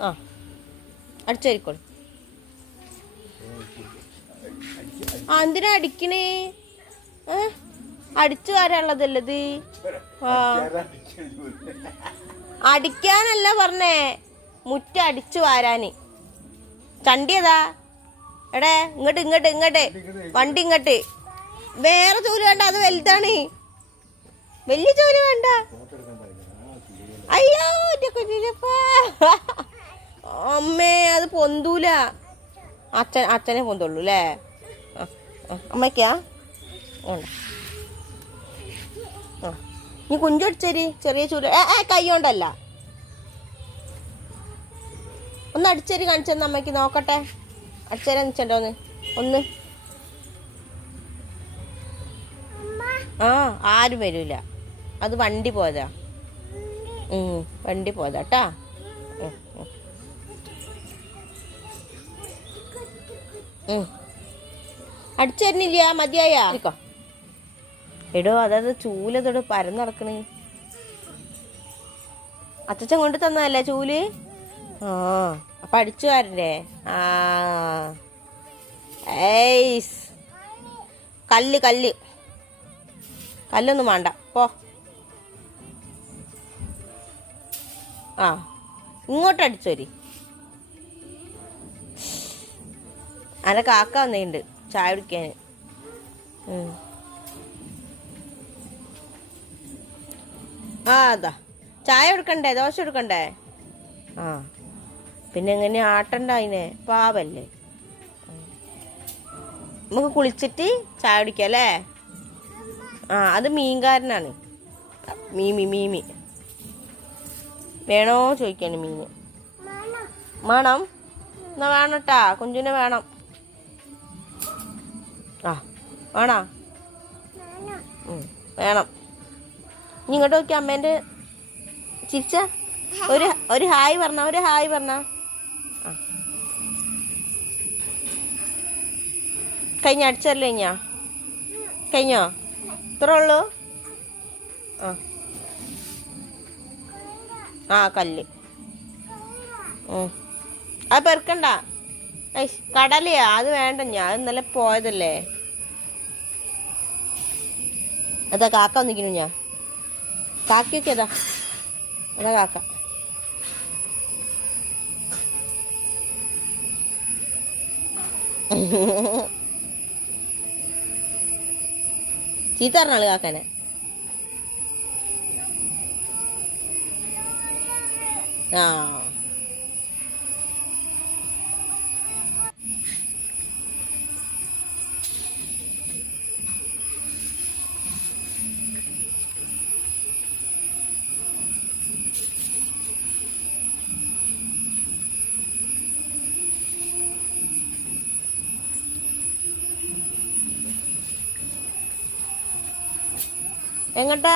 ആ. അടിച്ചേരിക്കോളൂ. ആ എന്തിനാ അടിക്കണേ? അടിച്ചു വരാനുള്ളതല്ലത്? ആ. അടിക്കാനല്ല പറഞ്ഞേ. മുറ്റ അടിച്ചു വാരാന്. ചണ്ടിയതാ. എടേ ഇങ്ങോട്ട് ഇങ്ങോട്ട് ഇങ്ങോട്ട്. വണ്ടി ഇങ്ങോട്ട്. വേറെ ജോലി വേണ്ട അത് വലുതാണ്. വലിയ ജോലി വേണ്ട. അയ്യോ എന്റെ കുഞ്ഞിനപ്പ. അമ്മേ അത് പൊന്തൂല. അച്ഛൻ അച്ഛനെ പൊന്തുള്ളൂ അല്ലേ? അമ്മയ്ക്കാ? ഉണ്ട് ആ നീ കുഞ്ചടിച്ചേരി ചെറിയ ചൂല ഏ കൈ കൊണ്ടല്ല. ഒന്ന് അടിച്ചേരി കാണിച്ചെന്ന് അമ്മയ്ക്ക് നോക്കട്ടെ. അടിച്ചേരാ ഒന്ന്? ഒന്ന്. ആ ആരും വരൂല. അത് വണ്ടി പോയതാ. വണ്ടി പോതാട്ടാ അടിച്ചു തരുന്നില്ല ഉം. എടോ അതായത് മതിയായ? എടോ അതായത് ചൂലതോട് പരന്നടക്കണ് അച്ചച്ചൻ കൊണ്ട് തന്നതല്ലേ ചൂൽ? ആ അപ്പൊ അടിച്ചു വരണ്ടേ? ആ. കല്ല് കല്ല്. കല്ലൊന്നും വേണ്ട. പോ. ആ ഇങ്ങോട്ട് അടിച്ചോരി അല്ല കാക്ക വന്നിട്ടുണ്ട്. ചായ കുടിക്കാൻ. ആ അതാ. ചായ കൊടുക്കണ്ടേ? ദോശ കൊടുക്കണ്ടേ? ആ. പിന്നെ എങ്ങനെ ആട്ടണ്ട അതിനെ പാവല്ലേ. നമുക്ക് കുളിച്ചിട്ട് ചായ കുടിക്കാം അല്ലേ ആ അത് മീൻകാരനാണ്. മീമി മീമി വേണോ ചോദിക്കാണ് മീന്. വേണം? എന്നാ വേണട്ടാ. കുഞ്ചുനെ വേണം. ആ വേണോ? വേണം. ഇനി ഇങ്ങോട്ട് നോക്കി അമ്മേന്റെ ചിരിച്ച? ഒരു ഒരു ഹായ് പറഞ്ഞ ഒരു ഹായ് പറഞ്ഞ. കഴിഞ്ഞ? അടിച്ചല്ലേ കഴിഞ്ഞാ കഴിഞ്ഞോ? ഇത്ര ഉള്ളൂ? ആ. ആ കല്ല്. അത് പെറുക്കണ്ട. കടലയാ അത് വേണ്ട. ഞാൻ ഇന്നലെ പോയതല്ലേ. അതാ കാക്ക വന്നിരിക്കുന്നു ഞാൻ. കാക്കയൊക്കെ അതാ അതാ കാക്ക. ചീത്ത കാക്കനെ. ആ. എങ്ങട്ടാ?